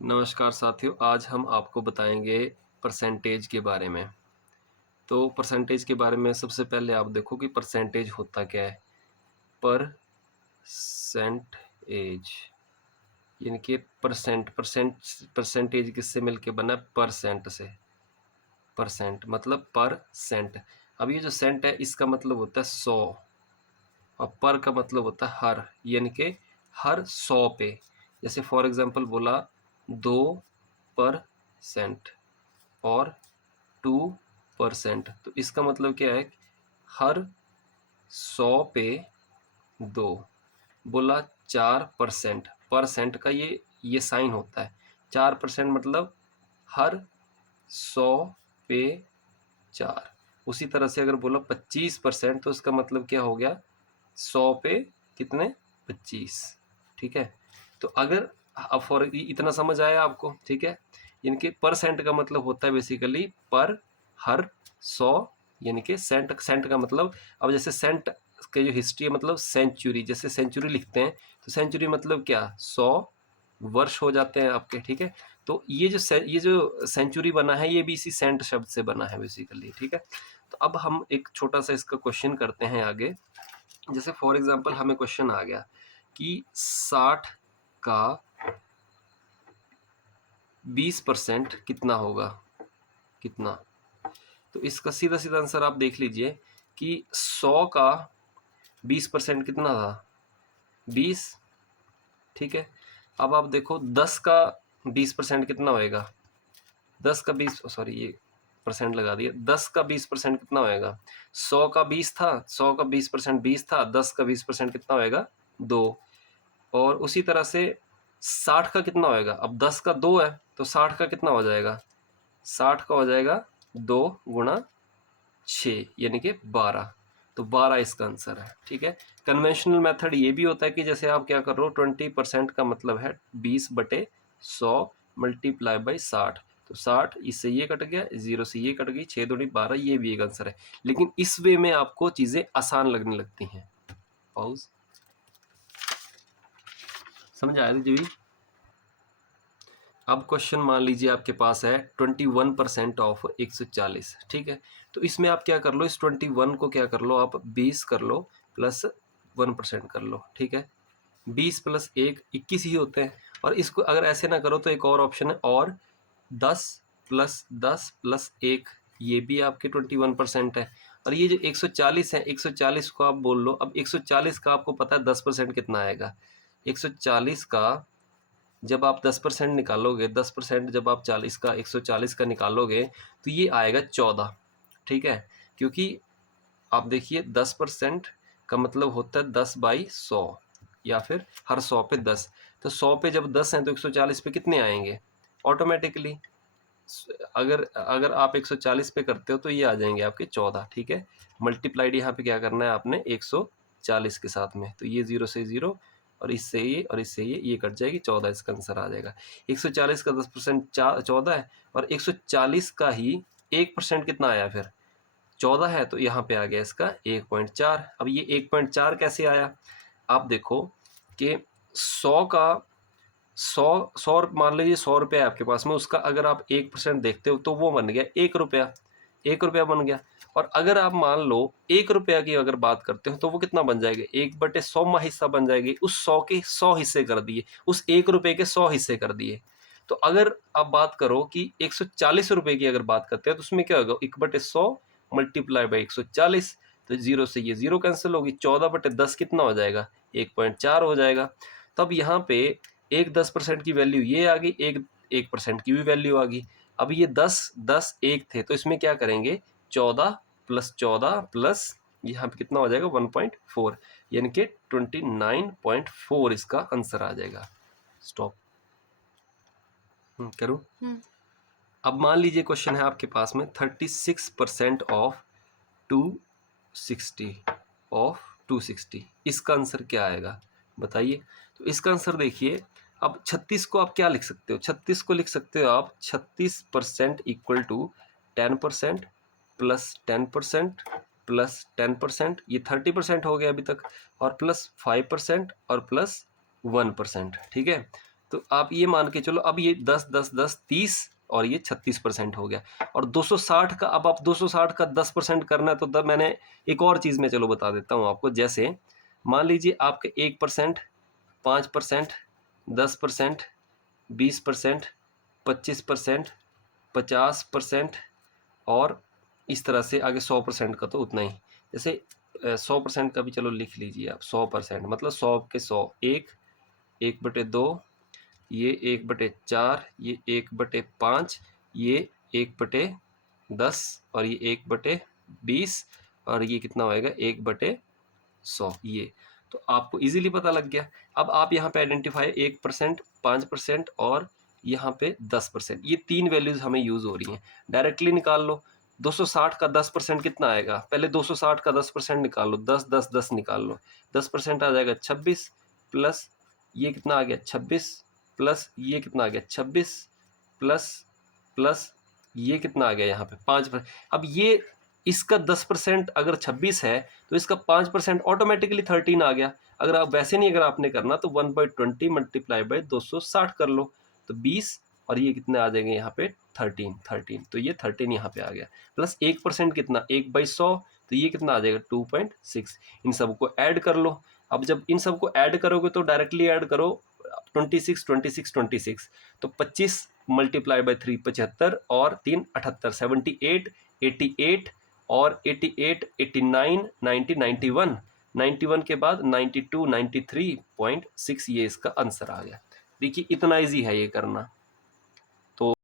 नमस्कार साथियों, आज हम आपको बताएँगे परसेंटेज के बारे में। तो परसेंटेज के बारे में सबसे पहले आप देखो कि परसेंटेज होता क्या है? परसेंटेज यानी कि परसेंटेज किससे मिलके बना है? परसेंट से। परसेंट मतलब परसेंट। अब ये जो सेंट है इसका मतलब होता है 100 और पर का मतलब होता है हर, यानी कि हर 100 पे। जैसे फॉर एग्ज़ाम्पल बोला 2% और 2%, तो इसका मतलब क्या है? हर 100 पे 2। बोला 4%, परसेंट का ये साइन होता है। 4% मतलब हर 100 पे 4। उसी तरह से अगर बोला 25%, तो इसका मतलब क्या हो गया? 100 पे कितने? 25। ठीक है। तो अगर अब फॉर इतना समझ आया आपको? ठीक है। यानी परसेंट का मतलब होता है बेसिकली पर हर 100, यानी कि सेंट सेंट का मतलब, अब जैसे सेंट के जो हिस्ट्री है मतलब सेंचुरी, जैसे सेंचुरी लिखते हैं तो सेंचुरी मतलब क्या? 100 वर्ष हो जाते हैं आपके। ठीक है। तो ये जो सेंचुरी बना है ये भी इसी सेंट शब्द से बना है बेसिकली। ठीक है। तो अब हम एक छोटा सा इसका क्वेश्चन करते हैं आगे। जैसे फॉर एग्जांपल हमें क्वेश्चन आ गया कि 60 का 20% कितना होगा? कितना? तो इसका सीधा सीधा आंसर आप देख लीजिए कि 100 का 20% कितना था? 20। ठीक है। अब आप देखो 10 का 20% कितना होएगा? 10 का 20, सॉरी ये परसेंट लगा दिया। 10 का 20% कितना होएगा? 100 का 20 था, 100 का 20% 20 था, 10 का 20% कितना होएगा? 2। और उसी तरह से 60 का कितना होएगा? अब 10 का 2 है तो 60 का कितना हो जाएगा? 60 का हो जाएगा 2 गुणा 6 यानी कि 12। तो 12 इसका आंसर है। ठीक है। कन्वेंशनल मेथड ये भी होता है कि जैसे आप क्या कर रहे हो, 20% का मतलब है 20/100 मल्टीप्लाई बाई 60। तो 60 इससे ये कट गया, 0 से ये कट गई, 6 दूनी 12, ये भी एक आंसर है। लेकिन इस वे में आपको चीज़ें आसान लगने लगती हैं। पाउज। समझ आया जी? अब क्वेश्चन मान लीजिए आपके पास है 21% ऑफ 140। ठीक है। तो इसमें आप क्या कर लो, इस 21 को क्या कर लो, आप 20 कर लो प्लस 1% कर लो। ठीक है। 20 प्लस 1 21 ही होते हैं। और इसको अगर ऐसे ना करो तो एक और ऑप्शन है, और 10 प्लस 10 प्लस 1, ये भी आपके 21% है। और ये जो 140 है, 140 को आप बोल लो। अब 140 का आपको पता है 10% कितना आएगा? 140 का जब आप 10% निकालोगे, 10% जब आप 40 का 140 का निकालोगे तो ये आएगा 14। ठीक है। क्योंकि आप देखिए 10% का मतलब होता है 10/100, या फिर हर 100 पे 10। तो 100 पे जब 10 हैं तो 140 पे कितने आएंगे ऑटोमेटिकली? अगर अगर आप 140 पे करते हो तो ये आ जाएंगे आपके 14। ठीक है। मल्टीप्लाइड यहाँ पे क्या करना है आपने? 140 के साथ में। तो ये 0 से 0 और इससे ये और इससे ये कट जाएगी, 14 इसका आंसर आ जाएगा। 140 का 10% 14 है, और 140 का ही 1% कितना आया फिर? 14 है, तो यहाँ पे आ गया इसका 1.4। अब ये 1.4 कैसे आया? आप देखो कि 100 का 100 मान लीजिए 100 रुपया है आपके पास में, उसका अगर आप 1% देखते हो तो वो बन गया 1 रुपया। 1 रुपया बन गया। और अगर आप मान लो 1 रुपया की अगर बात करते हो तो वो कितना बन जाएगा? 1/100 हिस्सा बन जाएगी। उस 100 के 100 हिस्से कर दिए, उस 1 रुपये के 100 हिस्से कर दिए। तो अगर आप बात करो कि 140 रुपये की अगर बात करते हैं तो उसमें क्या होगा? 1/100 मल्टीप्लाई बाई 140। तो 0 से ये 0 कैंसिल होगी, 14/10 कितना हो जाएगा? 1.4 हो जाएगा। तब यहाँ पे एक 10% की वैल्यू ये आ गई, एक 1% की भी वैल्यू आ गई। अब ये 10 10 1 थे तो इसमें क्या करेंगे? 14 प्लस 14 प्लस यहाँ पे कितना हो जाएगा? 1.4, यानी कि 29.4 इसका आंसर आ जाएगा। स्टॉप। करूँ? अब मान लीजिए क्वेश्चन है आपके पास में 36% ऑफ 260 ऑफ 260, इसका आंसर क्या आएगा बताइए? तो इसका आंसर देखिए, अब 36 को आप क्या लिख सकते हो? 36 को लिख सकते हो आप 36% इक्वल टू 10% प्लस 10% प्लस 10%, ये 30% हो गया अभी तक, और प्लस 5% और प्लस 1%। ठीक है। तो आप ये मान के चलो, अब ये 10 10 10 30 और ये 36% हो गया। और 260 का, अब आप 260 का 10% करना है तो मैंने एक और चीज़ में चलो बता देता हूँ आपको। जैसे मान लीजिए आपके 1%, 5%, 10%, 20%, 25%, 50% और इस तरह से आगे 100% का तो उतना ही। जैसे 100% का भी चलो लिख लीजिए आप। 100% मतलब 100 के 100, 1/2, ये 1/4, ये 1/5, ये 1/10 और ये 1/20 और ये कितना होएगा 1/100। ये तो आपको इजीली पता लग गया। अब आप यहाँ पे आइडेंटिफाई 1%, 5% और यहाँ पे 10%, ये 3 वैल्यूज हमें यूज हो रही हैं। डायरेक्टली निकाल लो। 260 का 10% कितना आएगा, पहले 260 का 10% निकाल लो। 10 10 10 निकाल लो, 10% आ जाएगा 26, प्लस ये कितना आ गया 26, प्लस ये कितना आ गया 26, प्लस प्लस ये कितना आ गया यहाँ पे 5%। अब ये इसका 10% अगर 26 है तो इसका 5% ऑटोमेटिकली 13 आ गया। अगर आप वैसे नहीं, अगर आपने करना तो 1/20 मल्टीप्लाई बाई 260 कर लो तो 20 और ये कितने आ जाएंगे यहाँ पे 13। तो ये 13 यहाँ पे आ गया। प्लस 1% कितना 1/100, तो ये कितना आ जाएगा 2.6। इन सबको ऐड कर लो। अब जब इन सबको ऐड करोगे तो डायरेक्टली ऐड करो 26 26 26, तो 25 मल्टीप्लाई बाई 3 75 और 3 78, 78 88 और 88 89 90 91, 91 के बाद 92 93.6 ये इसका आंसर आ गया। देखिए इतना इजी है ये करना। तो